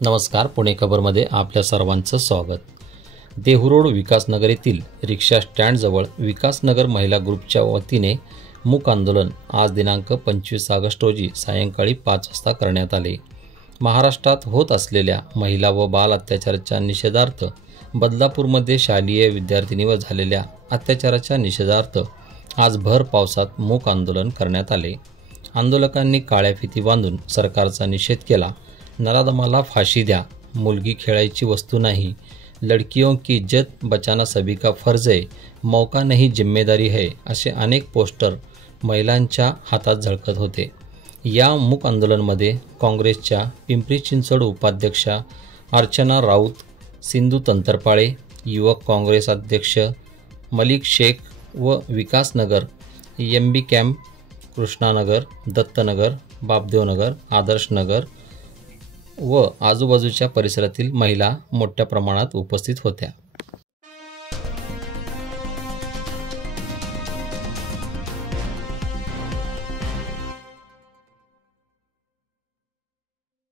नमस्कार, पुणे खबरमध्ये आपल्या सर्वांचं स्वागत। देहूरोड विकासनगर येथील रिक्षा स्टँडजवळ विकासनगर महिला ग्रुपच्या वतीने मूक आंदोलन आज दिनांक 25 ऑगस्ट रोजी सायंकाळी 5 वाजता करण्यात आले। महाराष्ट्रात होत असलेल्या महिला व बाल अत्याचाराच्या निषेधार्थ बदलापूरमध्ये शालेय विद्यार्थिनीवर झालेल्या अत्याचाराच्या निषेधार्थ आज भर पावसात मूक आंदोलन करण्यात आले। आंदोलकांनी काळ्या फिती बांधून सरकारचा निषेध केला। नराधमाला फाशी द्या, मुलगी खेळायची वस्तू नाही, लड़कियों की इज्जत बचाना सभी का फर्ज है, मौका नहीं जिम्मेदारी है असे अनेक पोस्टर महिलांच्या हातात झळकत होते। या मूक आंदोलनामध्ये काँग्रेसच्या पिंपरी चिंचवड उपाध्यक्षा अर्चना राऊत, सिंधू तंत्रपाळे, युवक काँग्रेस अध्यक्ष मलिक शेख व विकासनगर, एमबी कॅम्प, कृष्णानगर, दत्तनगर, बापदेवनगर, आदर्शनगर व आजूबाजूच्या परिसरातील महिला मोठ्या प्रमाणात उपस्थित होत्या।